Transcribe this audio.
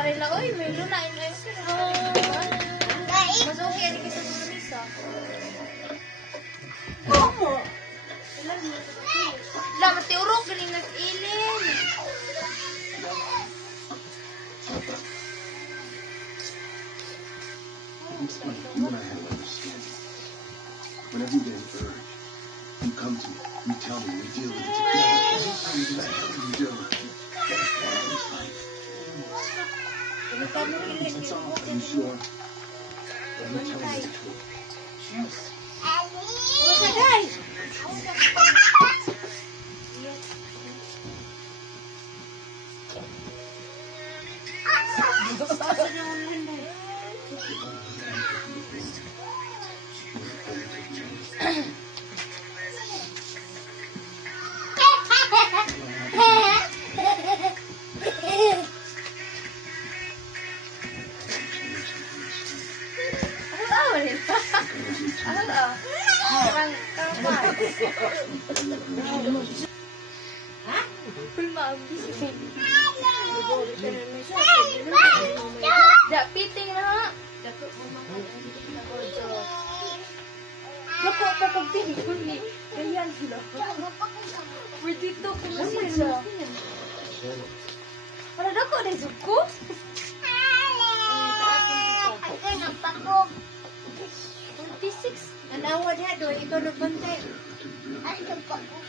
rin lang. Uy, may lunain kayo. Mas okay ni kasi sa Marisa. Opo. Dapat tiurok galing nas ilin. It's funny, you and I have an understanding. Whenever you get an urge, you come to me, you tell me, we deal with it together. Whatever you do. It's fine. It's all. Are you sure? Are you telling me the truth? Yes. What's that, guys? Dak piting na. Dako pa pag pinipon ni. Ganyan sila. Pwede to kung sila. Para dako na suko. Ako nagpakog. 46. Anawa niya doon. Ikaw nagbantay. Ay, nagpakog.